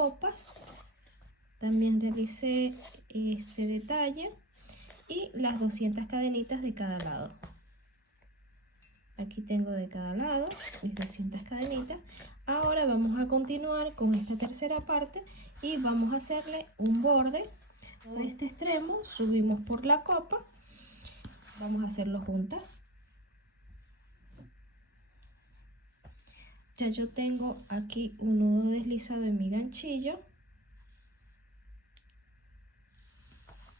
copas. También realicé este detalle y las 200 cadenitas de cada lado. Aquí tengo de cada lado mis 200 cadenitas. Ahora vamos a continuar con esta tercera parte y vamos a hacerle un borde. De este extremo subimos por la copa. Vamos a hacerlo juntas. Ya yo tengo aquí un nudo deslizado en mi ganchillo.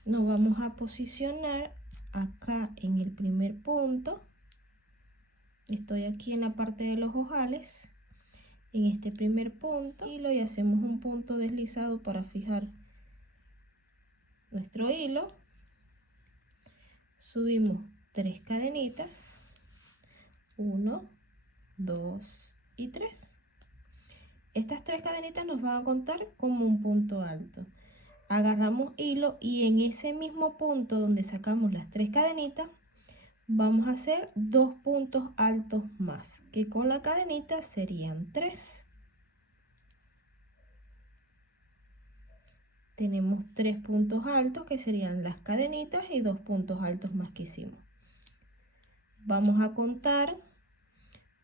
Nos vamos a posicionar acá en el primer punto. Estoy aquí en la parte de los ojales, en este primer punto, y hacemos un punto deslizado para fijar nuestro hilo. Subimos 3 cadenitas, 1, 2 y 3. Estas 3 cadenitas nos van a contar como un punto alto. Agarramos hilo y en ese mismo punto donde sacamos las 3 cadenitas vamos a hacer 2 puntos altos más, que con la cadenita serían 3. Tenemos 3 puntos altos que serían las cadenitas y 2 puntos altos más que hicimos. Vamos a contar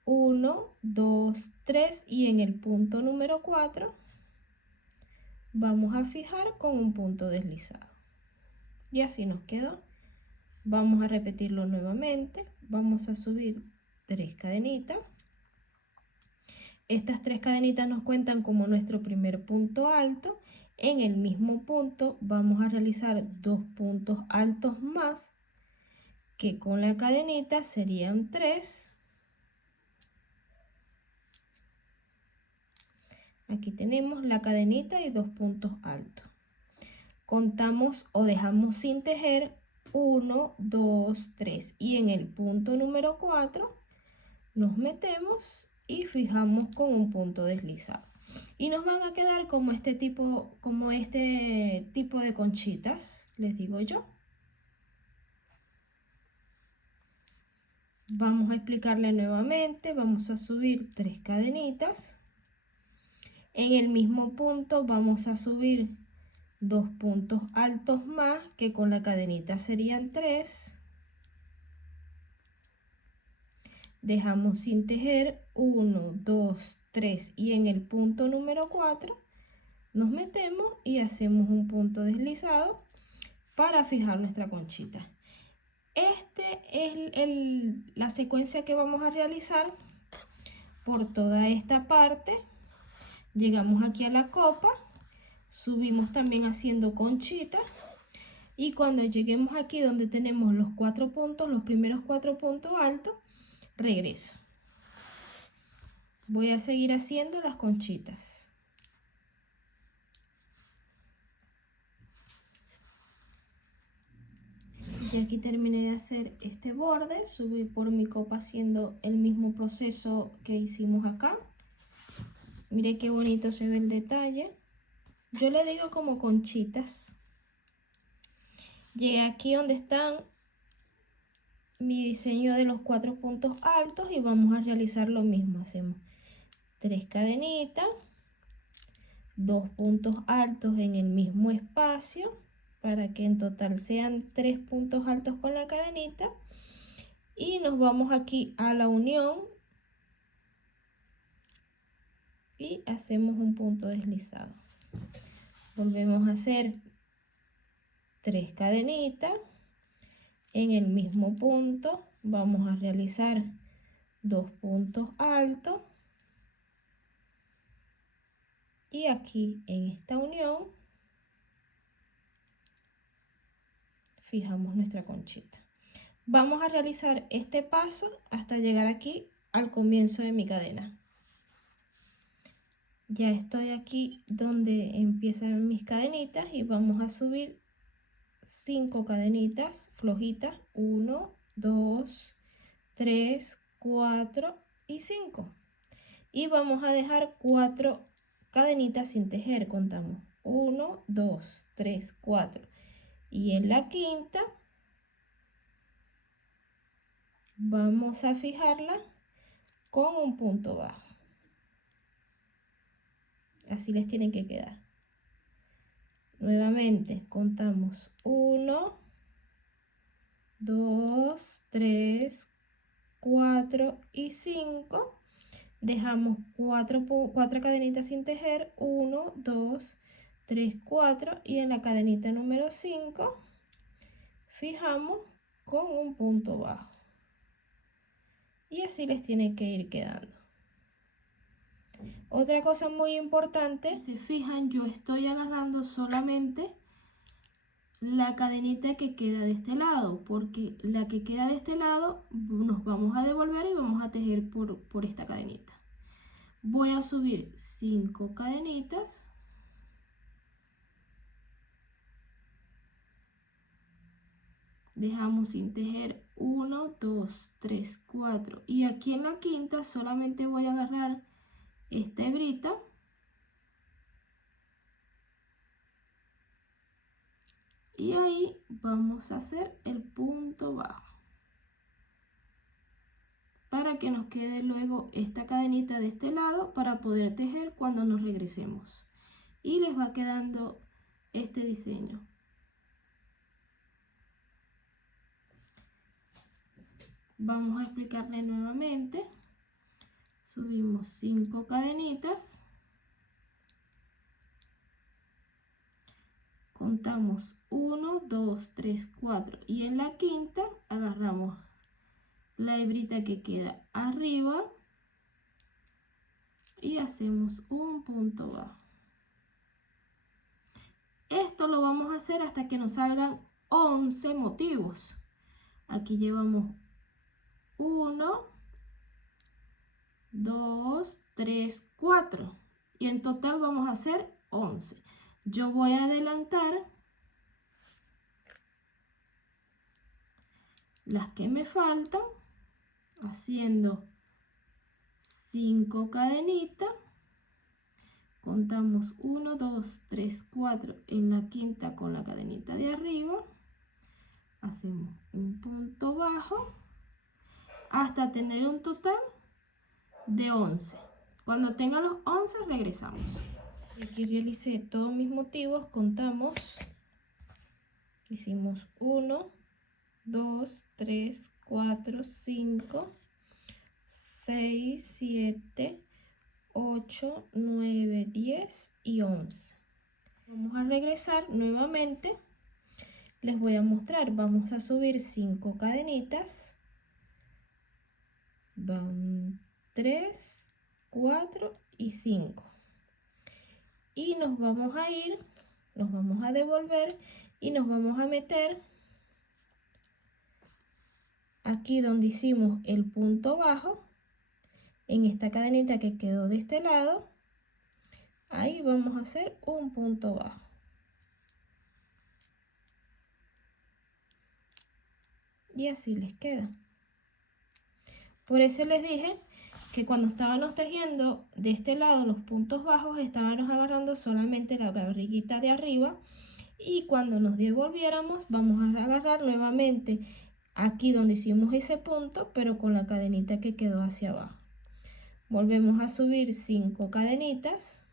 1, 2, 3 y en el punto número 4 vamos a fijar con un punto deslizado. Y así nos quedó. Vamos a repetirlo nuevamente. Vamos a subir 3 cadenitas. Estas 3 cadenitas nos cuentan como nuestro primer punto alto. En el mismo punto vamos a realizar 2 puntos altos más, que con la cadenita serían 3. Aquí tenemos la cadenita y 2 puntos altos. Contamos o dejamos sin tejer 1, 2, 3 y en el punto número 4 nos metemos y fijamos con un punto deslizado. Y nos van a quedar como este tipo de conchitas, les digo yo. Vamos a explicarle nuevamente. Vamos a subir 3 cadenitas. En el mismo punto vamos a subir 2 puntos altos más, que con la cadenita serían 3. Dejamos sin tejer 1, 2, 3 y en el punto número 4 nos metemos y hacemos un punto deslizado para fijar nuestra conchita. Este es la secuencia que vamos a realizar por toda esta parte. Llegamos aquí a la copa, subimos también haciendo conchitas y cuando lleguemos aquí donde tenemos los 4 puntos, los primeros 4 puntos altos, regreso. Voy a seguir haciendo las conchitas. Y aquí terminé de hacer este borde, subí por mi copa haciendo el mismo proceso que hicimos acá. Mire qué bonito se ve el detalle. Yo le digo como conchitas. Llegué aquí donde están mi diseño de los 4 puntos altos y vamos a realizar lo mismo. Hacemos 3 cadenitas, 2 puntos altos en el mismo espacio para que en total sean 3 puntos altos con la cadenita y nos vamos aquí a la unión y hacemos un punto deslizado. Volvemos a hacer 3 cadenitas. En el mismo punto vamos a realizar 2 puntos altos y aquí en esta unión fijamos nuestra conchita. Vamos a realizar este paso hasta llegar aquí al comienzo de mi cadena. Ya estoy aquí donde empiezan mis cadenitas y vamos a subir 5 cadenitas flojitas, 1, 2, 3, 4 y 5. Y vamos a dejar 4 cadenitas sin tejer. Contamos 1, 2, 3, 4. Y en la quinta vamos a fijarla con un punto bajo. Así les tienen que quedar. Nuevamente contamos 1, 2, 3, 4 y 5. Dejamos 4 cadenitas sin tejer, 1, 2, 3, 4, y en la cadenita número 5 fijamos con un punto bajo. Y así les tiene que ir quedando. Otra cosa muy importante, si se fijan, yo estoy agarrando solamente la cadenita que queda de este lado, porque la que queda de este lado nos vamos a devolver y vamos a tejer por esta cadenita. Voy a subir 5 cadenitas. Dejamos sin tejer 1, 2, 3, 4. Y aquí en la quinta solamente voy a agarrar esta hebrita. Y ahí vamos a hacer el punto bajo. Para que nos quede luego esta cadenita de este lado para poder tejer cuando nos regresemos. Y les va quedando este diseño. Vamos a explicarle nuevamente. Subimos 5 cadenitas. Contamos 1, 2, 3, 4 y en la quinta agarramos la hebrita que queda arriba y hacemos un punto bajo. Esto lo vamos a hacer hasta que nos salgan 11 motivos. Aquí llevamos 1, 2, 3, 4 y en total vamos a hacer 11. Yo voy a adelantar las que me faltan haciendo 5 cadenitas. Contamos 1, 2, 3, 4 en la quinta con la cadenita de arriba. Hacemos un punto bajo hasta tener un total de 11. Cuando tenga los 11 regresamos. Aquí realicé todos mis motivos, contamos, hicimos 1, 2, 3, 4, 5, 6, 7, 8, 9, 10 y 11. Vamos a regresar nuevamente. Les voy a mostrar, vamos a subir 5 cadenitas. Van 3, 4 y 5. Y nos vamos a ir, nos vamos a devolver y nos vamos a meter aquí donde hicimos el punto bajo, en esta cadenita que quedó de este lado. Ahí vamos a hacer un punto bajo. Y así les queda. Por eso les dije que cuando estábamos tejiendo de este lado los puntos bajos, estábamos agarrando solamente la barriguita de arriba, y cuando nos devolviéramos vamos a agarrar nuevamente aquí donde hicimos ese punto, pero con la cadenita que quedó hacia abajo. Volvemos a subir 5 cadenitas.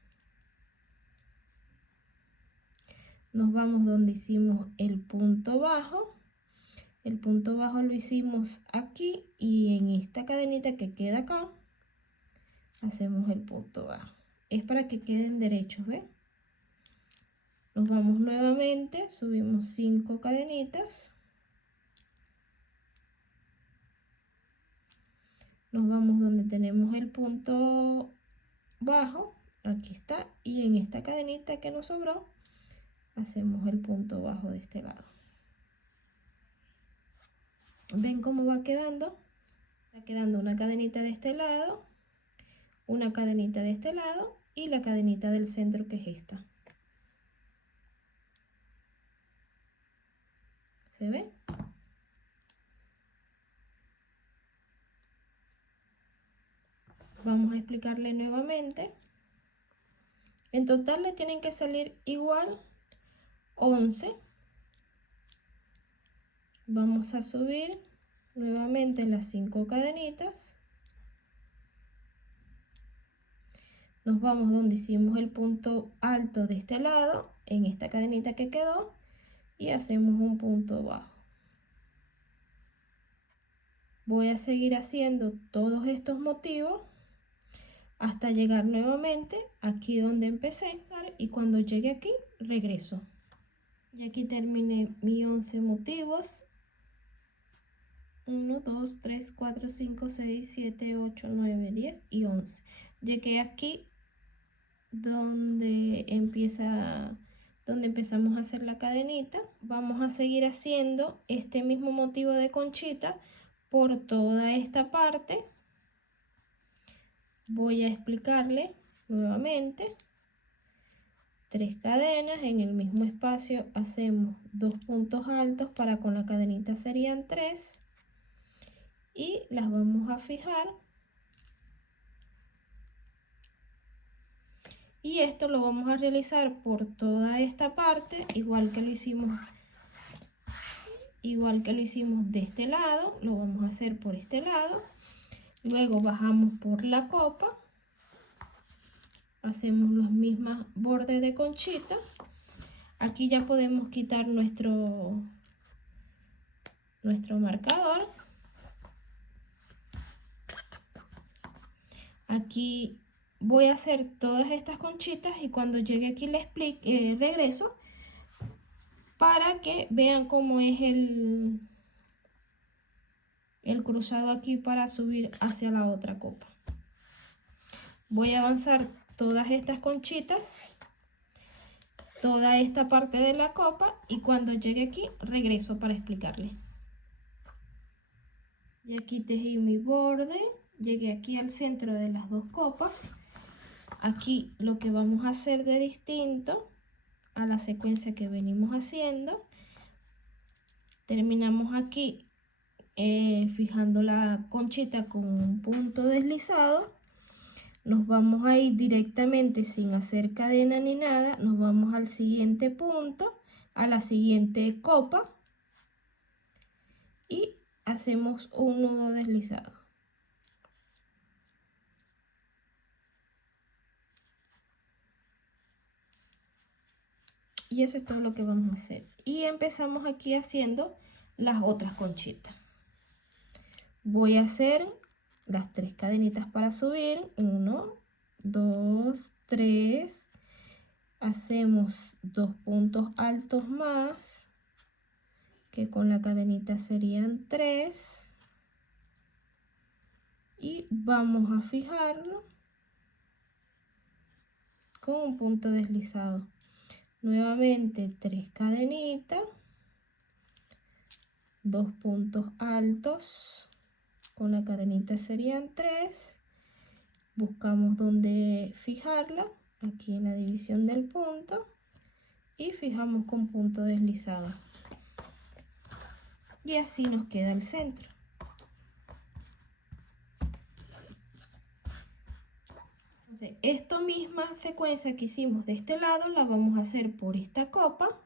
Nos vamos donde hicimos el punto bajo. El punto bajo lo hicimos aquí, y en esta cadenita que queda acá hacemos el punto bajo. Es para que queden derechos, ¿ven? Nos vamos nuevamente, subimos 5 cadenitas. Nos vamos donde tenemos el punto bajo, aquí está, y en esta cadenita que nos sobró hacemos el punto bajo de este lado. ¿Ven cómo va quedando? Está quedando una cadenita de este lado, una cadenita de este lado y la cadenita del centro, que es esta. ¿Se ve? Vamos a explicarle nuevamente. En total le tienen que salir igual 11. Vamos a subir nuevamente las 5 cadenitas. nos vamos donde hicimos el punto alto de este lado, en esta cadenita que quedó, y hacemos un punto bajo. Voy a seguir haciendo todos estos motivos hasta llegar nuevamente aquí donde empecé, y cuando llegue aquí regreso. Y aquí terminé mis 11 motivos. 1, 2, 3, 4, 5, 6, 7, 8, 9, 10 y 11. Llegué aquí donde empezamos a hacer la cadenita. Vamos a seguir haciendo este mismo motivo de conchita por toda esta parte. Voy a explicarle nuevamente. 3 cadenas, en el mismo espacio hacemos 2 puntos altos, para con la cadenita serían 3, y las vamos a fijar. Y esto lo vamos a realizar por toda esta parte, igual que lo hicimos de este lado, lo vamos a hacer por este lado. Luego bajamos por la copa, hacemos los mismos bordes de conchita. Aquí ya podemos quitar nuestro marcador. Aquí voy a hacer todas estas conchitas, y cuando llegue aquí les regreso para que vean cómo es el cruzado aquí para subir hacia la otra copa. Voy a avanzar todas estas conchitas, toda esta parte de la copa, y cuando llegue aquí regreso para explicarles. Y aquí tejí mi borde, llegué aquí al centro de las dos copas. Aquí lo que vamos a hacer de distinto a la secuencia que venimos haciendo, terminamos aquí fijando la conchita con un punto deslizado. Nos vamos a ir directamente sin hacer cadena ni nada, nos vamos al siguiente punto, a la siguiente copa, y hacemos un nudo deslizado. Y eso es todo lo que vamos a hacer. Y empezamos aquí haciendo las otras conchitas. Voy a hacer las 3 cadenitas para subir. 1, 2, 3. Hacemos 2 puntos altos más, que con la cadenita serían 3. Y vamos a fijarlo con un punto deslizado. Nuevamente 3 cadenitas, 2 puntos altos, con la cadenita serían 3. Buscamos donde fijarla, aquí en la división del punto, y fijamos con punto deslizado. Y así nos queda el centro. Entonces, esta misma secuencia que hicimos de este lado la vamos a hacer por esta copa.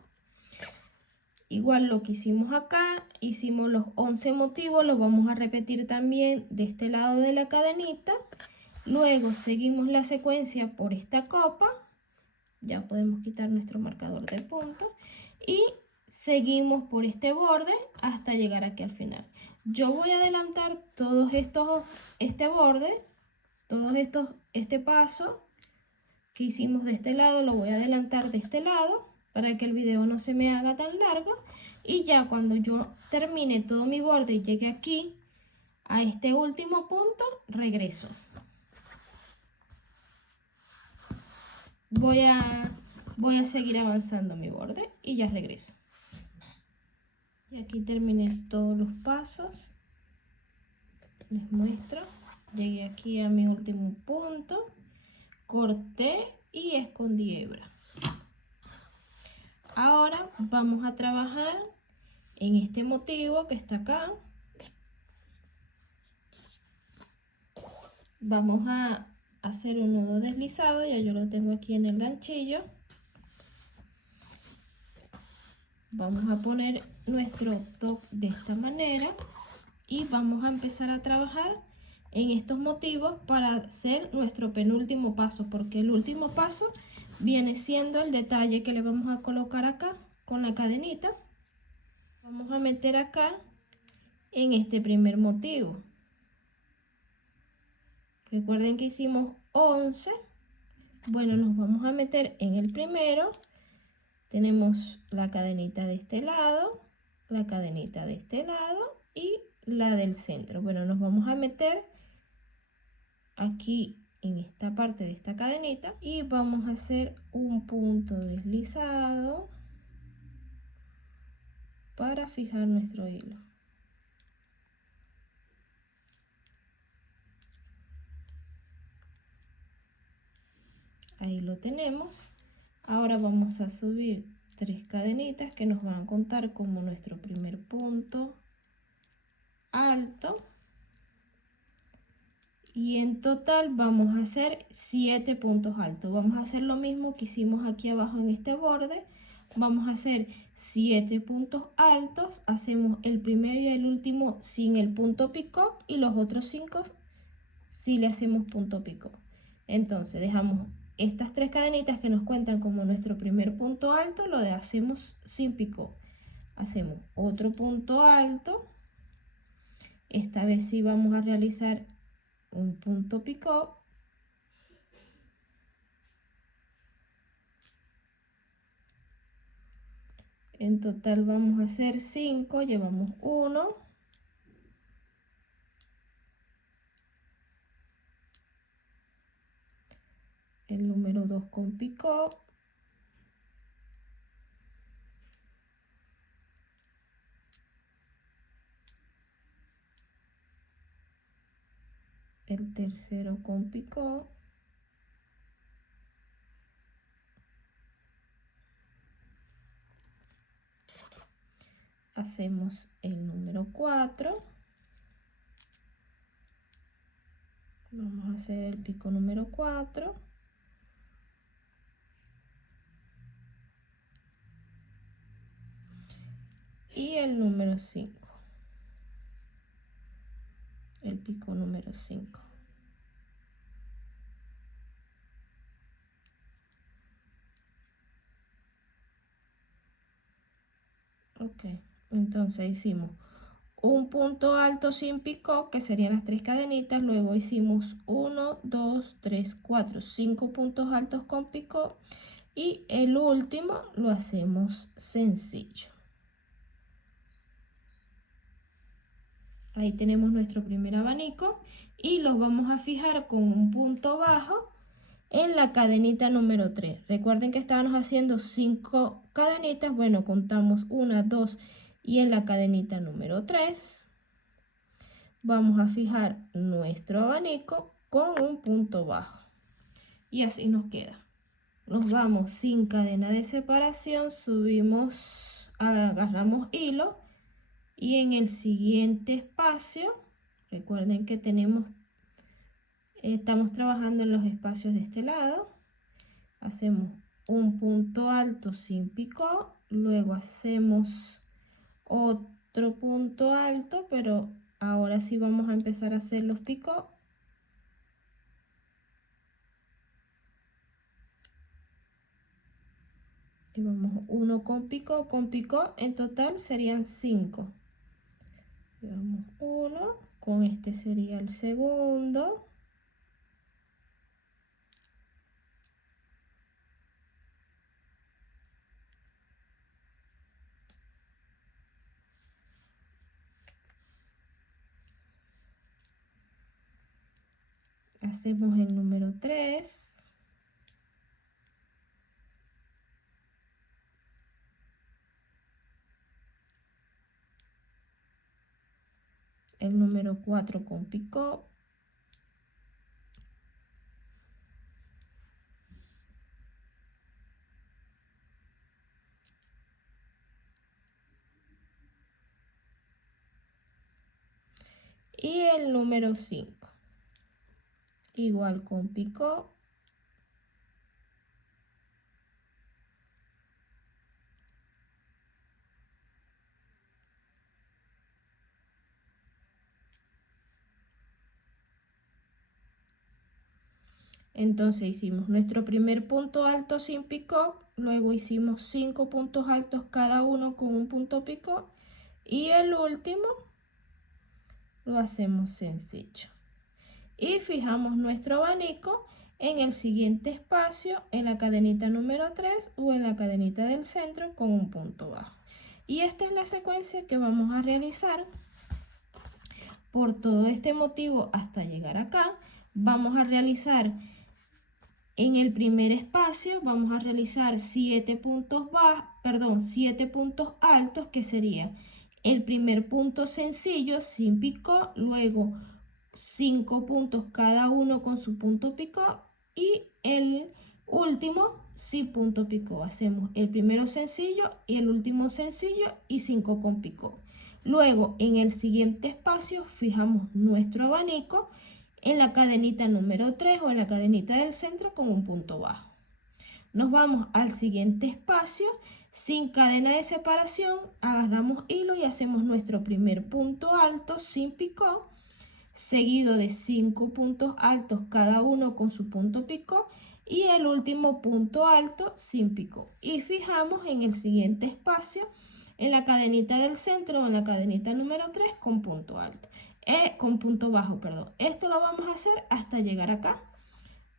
Igual lo que hicimos acá, hicimos los 11 motivos, los vamos a repetir también de este lado de la cadenita. Luego seguimos la secuencia por esta copa, ya podemos quitar nuestro marcador de punto, y seguimos por este borde hasta llegar aquí al final. Yo voy a adelantar todos estos, este paso que hicimos de este lado, lo voy a adelantar de este lado para que el video no se me haga tan largo, y ya cuando yo termine todo mi borde y llegue aquí a este último punto, regreso. Voy a seguir avanzando mi borde y ya regreso. Y aquí terminé todos los pasos. Les muestro. Llegué aquí a mi último punto, corté y escondí hebra. Ahora vamos a trabajar en este motivo que está acá. Vamos a hacer un nudo deslizado, ya yo lo tengo aquí en el ganchillo. Vamos a poner nuestro top de esta manera y vamos a empezar a trabajar en estos motivos para hacer nuestro penúltimo paso, porque el último paso viene siendo el detalle que le vamos a colocar acá con la cadenita. Vamos a meter acá en este primer motivo. Recuerden que hicimos 11. Bueno, nos vamos a meter en el primero. Tenemos la cadenita de este lado, la cadenita de este lado y la del centro. Bueno, nos vamos a meter aquí en esta parte de esta cadenita y vamos a hacer un punto deslizado para fijar nuestro hilo. Ahí lo tenemos. Ahora vamos a subir 3 cadenitas que nos van a contar como nuestro primer punto alto. Y en total vamos a hacer 7 puntos altos. Vamos a hacer lo mismo que hicimos aquí abajo en este borde. Vamos a hacer 7 puntos altos. Hacemos el primero y el último sin el punto picot y los otros 5 si le hacemos punto picot. Entonces dejamos estas 3 cadenitas que nos cuentan como nuestro primer punto alto, lo hacemos sin picot. Hacemos otro punto alto. Esta vez sí vamos a realizar un punto picot. En total vamos a hacer 5, llevamos 1, el número 2 con picot, el tercero con picot, hacemos el número 4, vamos a hacer el pico número 4, y el número 5, el pico número 5. Ok, entonces hicimos un punto alto sin picot, que serían las 3 cadenitas. Luego hicimos 1, 2, 3, 4, 5 puntos altos con picot. Y el último lo hacemos sencillo. Ahí tenemos nuestro primer abanico y los vamos a fijar con un punto bajo en la cadenita número 3. Recuerden que estábamos haciendo 5 cadenitas. Bueno, contamos 1, 2 y en la cadenita número 3 vamos a fijar nuestro abanico con un punto bajo. Y así nos queda. Nos vamos sin cadena de separación, subimos, agarramos hilo y en el siguiente espacio, recuerden que estamos trabajando en los espacios de este lado, hacemos un punto alto sin picot, luego hacemos otro punto alto, pero ahora sí vamos a empezar a hacer los picot. Y vamos uno con picot, en total serían 5. Llevamos uno, con este sería el segundo. Hacemos el número 3. El número 4 con picot. Y el número 5. Igual con picot. Entonces hicimos nuestro primer punto alto sin picot, luego hicimos 5 puntos altos cada uno con un punto picot y el último lo hacemos sencillo. Y fijamos nuestro abanico en el siguiente espacio, en la cadenita número 3 o en la cadenita del centro con un punto bajo. Y esta es la secuencia que vamos a realizar por todo este motivo hasta llegar acá. Vamos a realizar en el primer espacio, vamos a realizar 7 puntos altos, que sería el primer punto sencillo sin picot, luego 5 puntos cada uno con su punto picot y el último sin punto picot. Hacemos el primero sencillo y el último sencillo y 5 con picot. Luego en el siguiente espacio fijamos nuestro abanico en la cadenita número 3 o en la cadenita del centro con un punto bajo. Nos vamos al siguiente espacio, sin cadena de separación, agarramos hilo y hacemos nuestro primer punto alto sin picot, seguido de 5 puntos altos cada uno con su punto picot y el último punto alto sin picot. Y fijamos en el siguiente espacio, en la cadenita del centro o en la cadenita número 3 con punto alto. Con punto bajo, perdón. Esto lo vamos a hacer hasta llegar acá,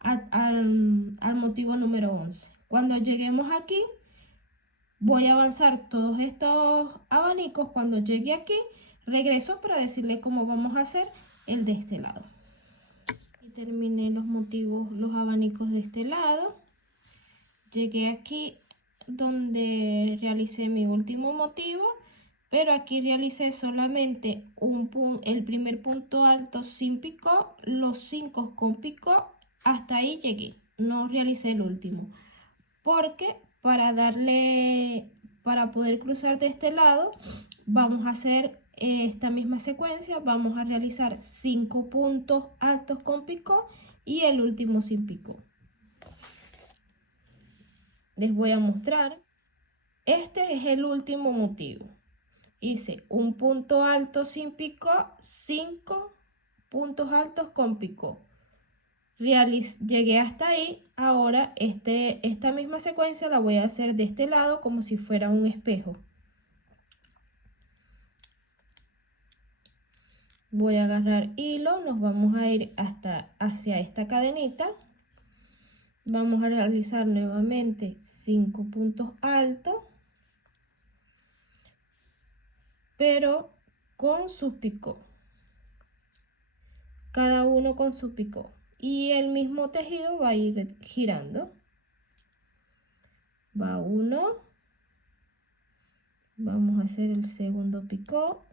al motivo número 11. Cuando lleguemos aquí, voy a avanzar todos estos abanicos. Cuando llegue aquí, regreso para decirle cómo vamos a hacer el de este lado. Y terminé los motivos, los abanicos de este lado. Llegué aquí donde realicé mi último motivo, pero aquí realicé solamente el primer punto alto sin picot, los 5 con picot, hasta ahí llegué, no realicé el último, porque para poder cruzar de este lado, vamos a hacer esta misma secuencia, vamos a realizar 5 puntos altos con picot y el último sin picot. Les voy a mostrar. Este es el último motivo. Hice un punto alto sin picot, 5 puntos altos con picot. Llegué hasta ahí. Ahora esta misma secuencia la voy a hacer de este lado como si fuera un espejo. Voy a agarrar hilo, nos vamos a ir hacia esta cadenita. Vamos a realizar nuevamente 5 puntos altos, pero con sus picot, cada uno con su picot, y el mismo tejido va a ir girando. Va uno, vamos a hacer el segundo picot,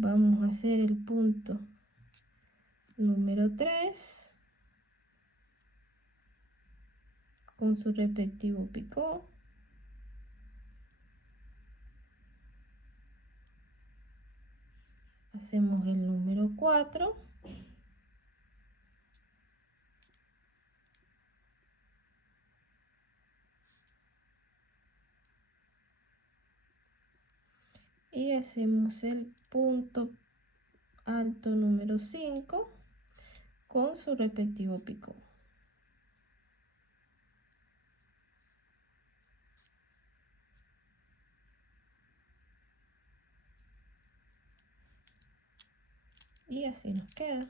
vamos a hacer el punto número 3 con su respectivo picot. Hacemos el número 4. Y hacemos el punto alto número 5 con su respectivo picot. Y así nos queda.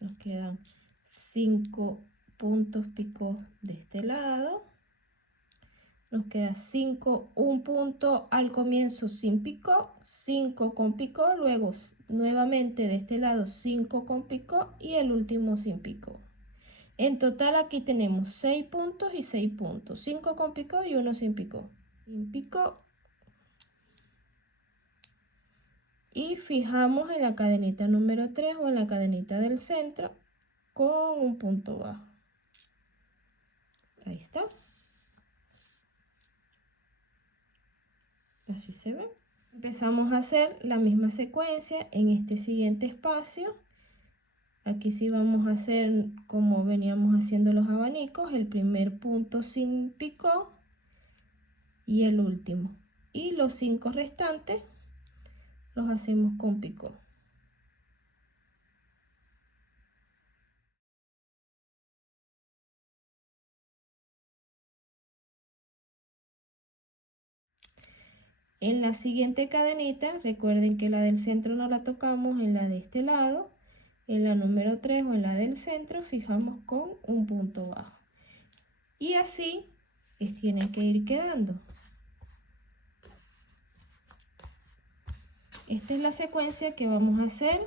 Nos quedan 5 puntos picot de este lado. Nos queda 5, un punto al comienzo sin picot, 5 con picot, luego nuevamente de este lado 5 con picot y el último sin picot. En total aquí tenemos 6 puntos y 6 puntos, 5 con picot y 1 sin picot. Sin picot. Y fijamos en la cadenita número 3 o en la cadenita del centro con un punto bajo. Ahí está. Así se ve. Empezamos a hacer la misma secuencia en este siguiente espacio. Aquí sí vamos a hacer como veníamos haciendo los abanicos, el primer punto sin picot, y el último. Y los 5 restantes los hacemos con picot. En la siguiente cadenita, recuerden que la del centro no la tocamos, en la de este lado, en la número 3 o en la del centro, fijamos con un punto bajo. Y así tiene que ir quedando. Esta es la secuencia que vamos a hacer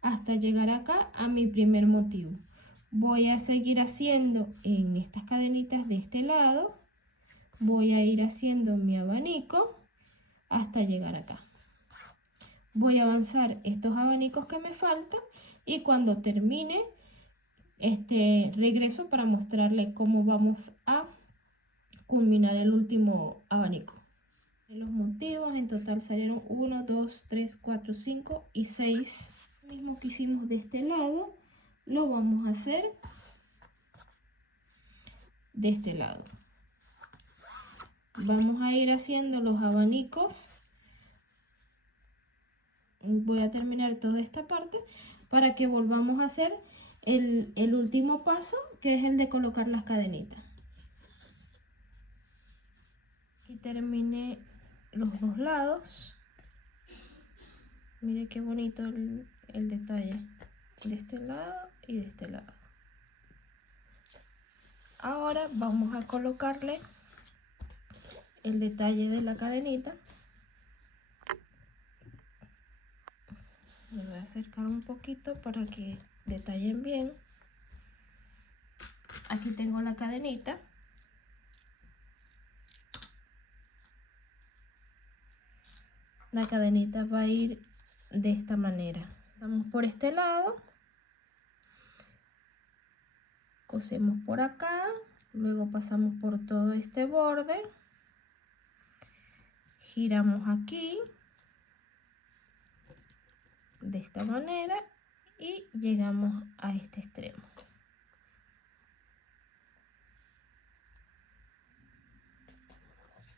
hasta llegar acá a mi primer motivo. Voy a seguir haciendo en estas cadenitas de este lado, voy a ir haciendo mi abanico hasta llegar acá. Voy a avanzar estos abanicos que me faltan y cuando termine regreso para mostrarle cómo vamos a culminar el último abanico. Los motivos en total salieron 1, 2, 3, 4, 5 y 6. Lo mismo que hicimos de este lado, lo vamos a hacer de este lado. Vamos a ir haciendo los abanicos. Voy a terminar toda esta parte para que volvamos a hacer el último paso, que es el de colocar las cadenitas. Aquí terminé los dos lados. Mire qué bonito el detalle de este lado y de este lado. Ahora vamos a colocarle el detalle de la cadenita. Me voy a acercar un poquito para que detallen bien. Aquí tengo la cadenita. La cadenita va a ir de esta manera. Vamos por este lado, cosemos por acá, luego pasamos por todo este borde, giramos aquí de esta manera y llegamos a este extremo.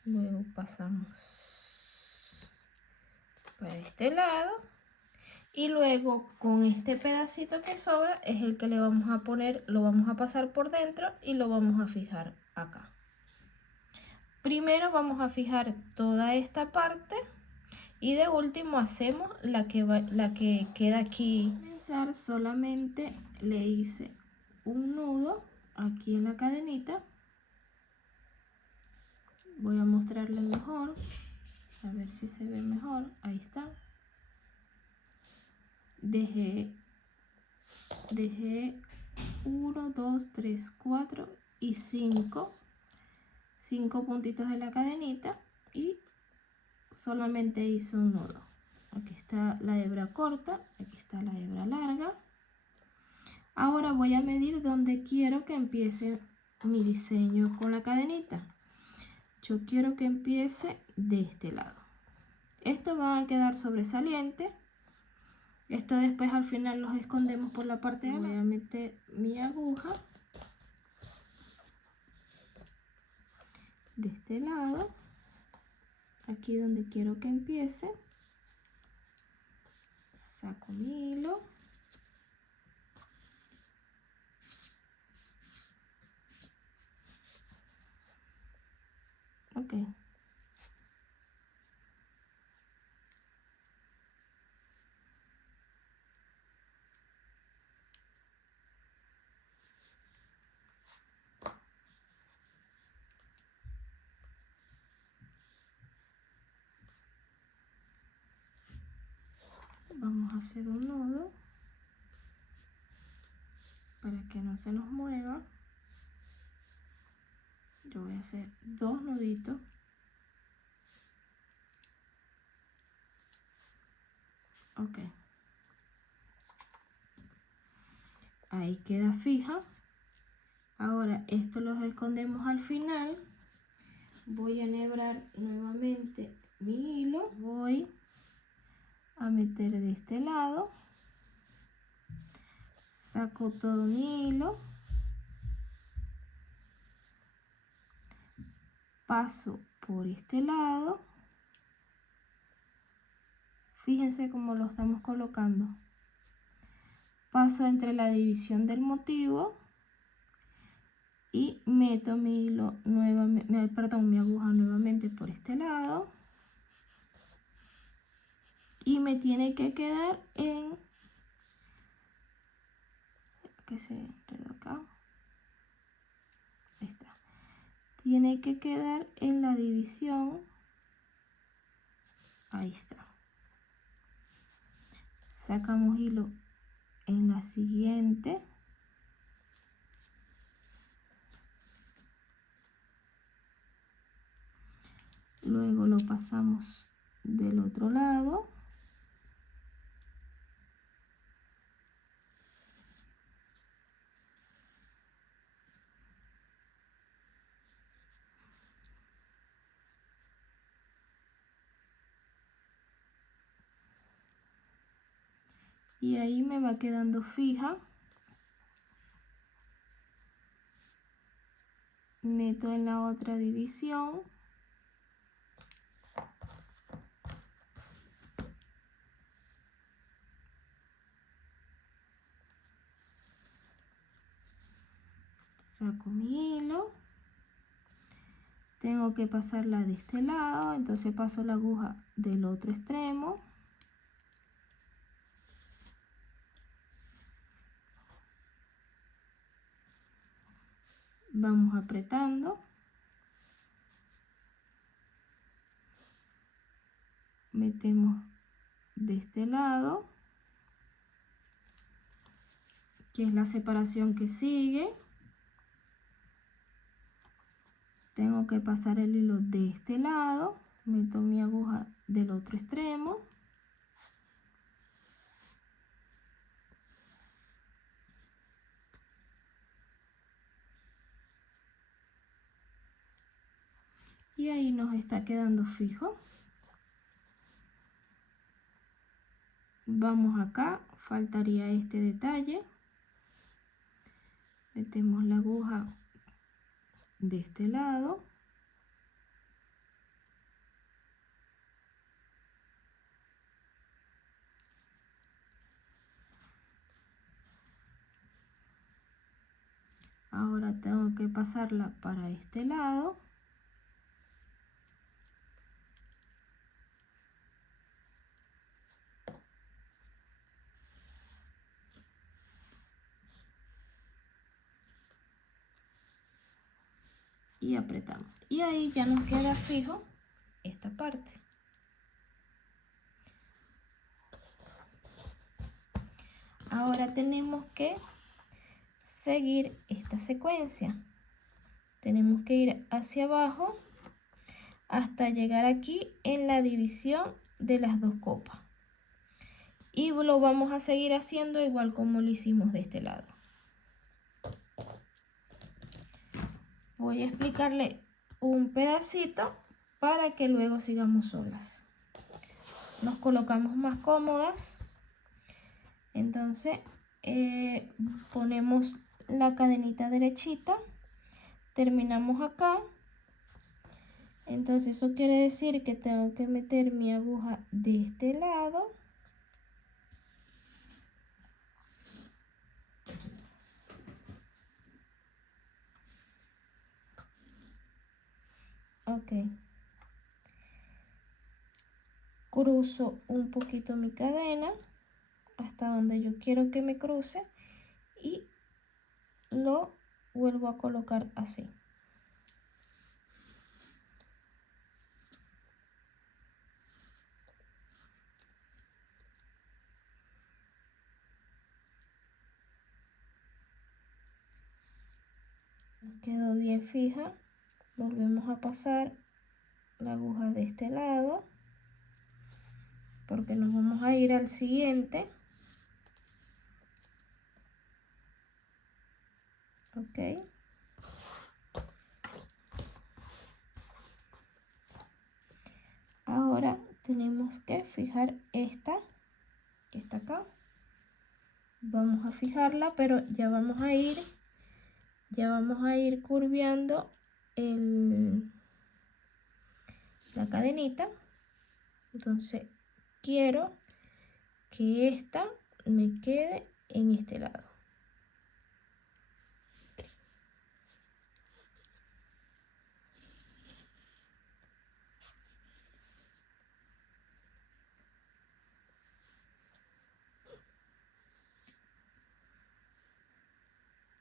Luego pasamos para este lado y luego con este pedacito que sobra es el que le vamos a poner, lo vamos a pasar por dentro y lo vamos a fijar acá. Primero vamos a fijar toda esta parte y de último hacemos la que queda aquí. Para comenzar solamente le hice un nudo aquí en la cadenita. Voy a mostrarle mejor, a ver si se ve mejor. Ahí está. Dejé 1, 2, 3, 4 y 5 puntitos de la cadenita y solamente hice un nudo. Aquí está la hebra corta, aquí está la hebra larga. Ahora voy a medir donde quiero que empiece mi diseño con la cadenita. Yo quiero que empiece de este lado. Esto va a quedar sobresaliente. Esto después al final los escondemos por la parte de abajo. Voy a meter mi aguja de este lado, aquí donde quiero que empiece. Saco mi hilo. Ok. Vamos a hacer un nudo para que no se nos mueva. Yo voy a hacer 2 nuditos. Ok. Ahí queda fija. Ahora esto los escondemos al final. Voy a enhebrar nuevamente mi hilo. Voy a meter de este lado. Saco todo mi hilo. Paso por este lado. Fíjense cómo lo estamos colocando. Paso entre la división del motivo y meto mi hilo nuevamente, mi aguja nuevamente por este lado. Y me tiene que quedar en, que se enredó acá, ahí está, tiene que quedar en la división, ahí está. Sacamos hilo en la siguiente, luego lo pasamos del otro lado. Y ahí me va quedando fija. Meto en la otra división. Saco mi hilo. Tengo que pasarla de este lado, entonces paso la aguja del otro extremo. Vamos apretando. Metemos de este lado, que es la separación que sigue. Tengo que pasar el hilo de este lado, meto mi aguja del otro extremo. Y ahí nos está quedando fijo. Vamos acá, faltaría este detalle. Metemos la aguja de este lado. Ahora tengo que pasarla para este lado. Y apretamos. Y ahí ya nos queda fijo esta parte. Ahora tenemos que seguir esta secuencia. Tenemos que ir hacia abajo hasta llegar aquí en la división de las dos copas. Y lo vamos a seguir haciendo igual como lo hicimos de este lado. Voy a explicarle un pedacito para que luego sigamos solas. Nos colocamos más cómodas. Entonces ponemos la cadenita derechita. Terminamos acá. Entonces eso quiere decir que tengo que meter mi aguja de este lado. Ok. Cruzo un poquito mi cadena hasta donde yo quiero que me cruce y lo vuelvo a colocar así. Nos quedó bien fija. Volvemos a pasar la aguja de este lado porque nos vamos a ir al siguiente. Ok. Ahora tenemos que fijar esta que está acá. Vamos a fijarla, pero ya vamos a ir curveando la cadenita. Entonces quiero que esta me quede en este lado.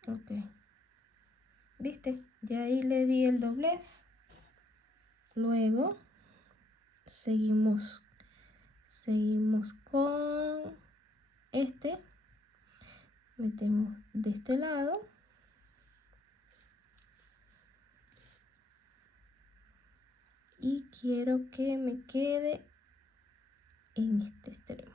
Ok, ¿viste? Ya ahí le di el doblez. Luego seguimos con este, metemos de este lado y quiero que me quede en este extremo.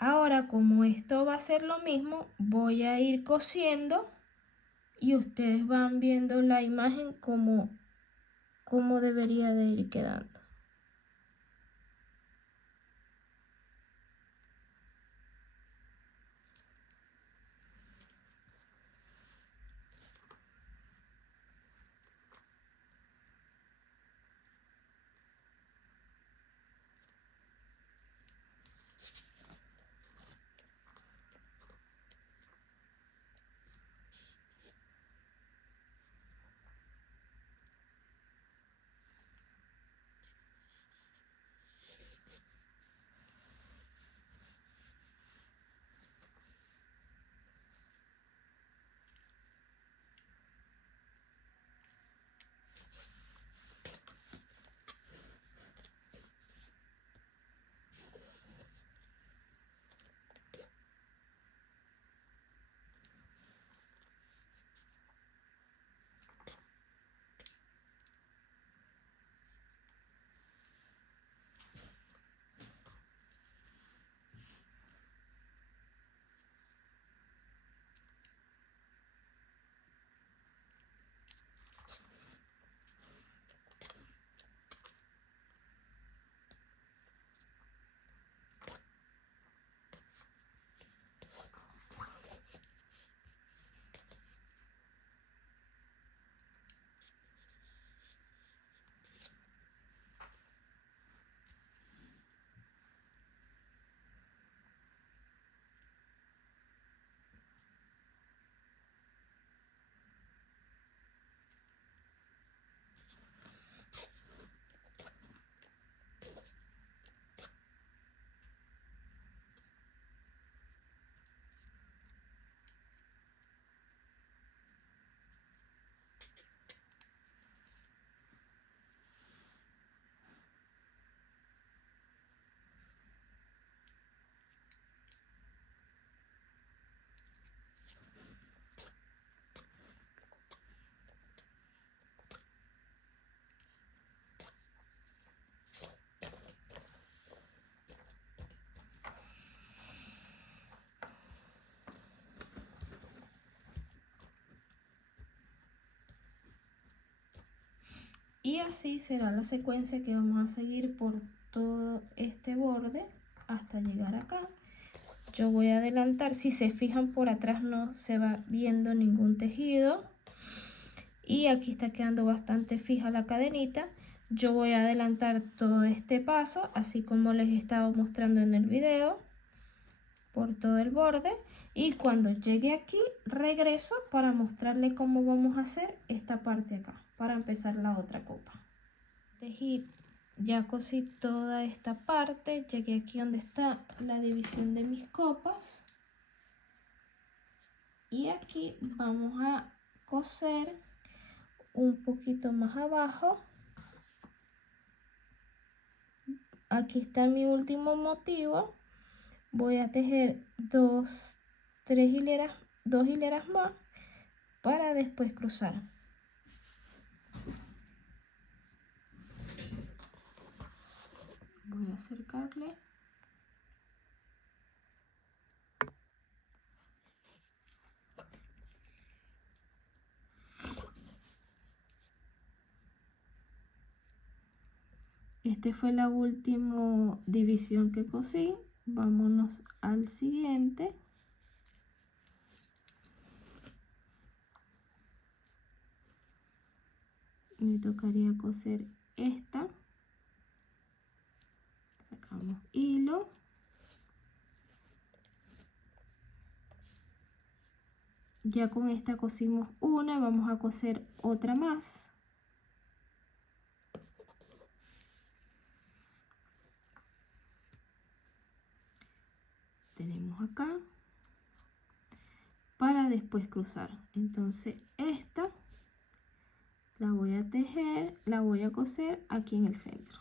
Ahora, como esto va a ser lo mismo, voy a ir cosiendo y ustedes van viendo la imagen como debería de ir quedando. Y así será la secuencia que vamos a seguir por todo este borde hasta llegar acá. Yo voy a adelantar, si se fijan por atrás no se va viendo ningún tejido. Y aquí está quedando bastante fija la cadenita. Yo voy a adelantar todo este paso, así como les estaba mostrando en el video, por todo el borde. Y cuando llegue aquí, regreso para mostrarle cómo vamos a hacer esta parte acá, para empezar la otra copa. Tejí, ya cosí toda esta parte, llegué aquí donde está la división de mis copas. Y aquí vamos a coser un poquito más abajo. Aquí está mi último motivo. Voy a tejer dos hileras más para después cruzar. Voy a acercarle. Este fue la última división que cosí. Vámonos al siguiente. Me tocaría coser esta. Sacamos hilo. Ya con esta cosimos una, vamos a coser otra más. Tenemos acá para después cruzar. Entonces esta la voy a tejer, la voy a coser aquí en el centro.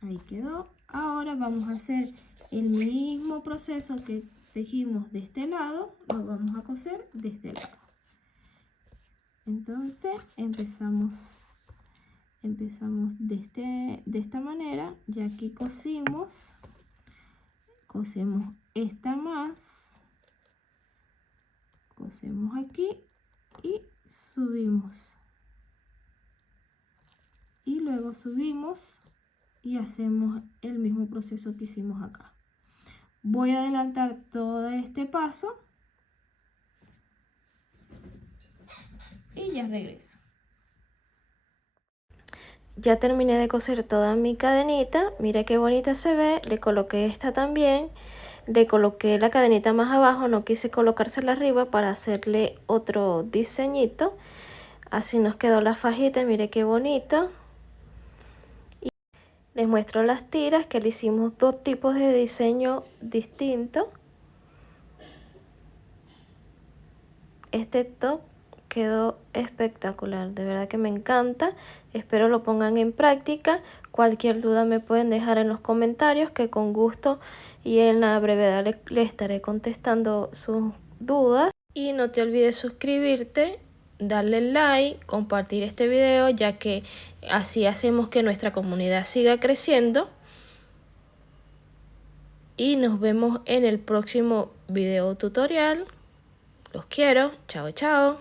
Ahí quedó. Ahora vamos a hacer el mismo proceso que tejimos de este lado, lo vamos a coser de este lado. Entonces empezamos de esta manera. Ya aquí cosemos esta más, cosemos aquí y subimos, y luego subimos y hacemos el mismo proceso que hicimos acá. Voy a adelantar todo este paso y ya regreso. Ya terminé de coser toda mi cadenita, mira qué bonita se ve. Le coloqué esta también, le coloqué la cadenita más abajo, no quise colocársela arriba para hacerle otro diseñito. Así nos quedó la fajita, mire qué bonito. Y les muestro las tiras, que le hicimos dos tipos de diseño distintos. Este top quedó espectacular, de verdad que me encanta. Espero lo pongan en práctica. Cualquier duda me pueden dejar en los comentarios, que con gusto y en la brevedad le estaré contestando sus dudas. Y no te olvides suscribirte, darle like, compartir este video, ya que así hacemos que nuestra comunidad siga creciendo. Y nos vemos en el próximo video tutorial. Los quiero. Chao, chao.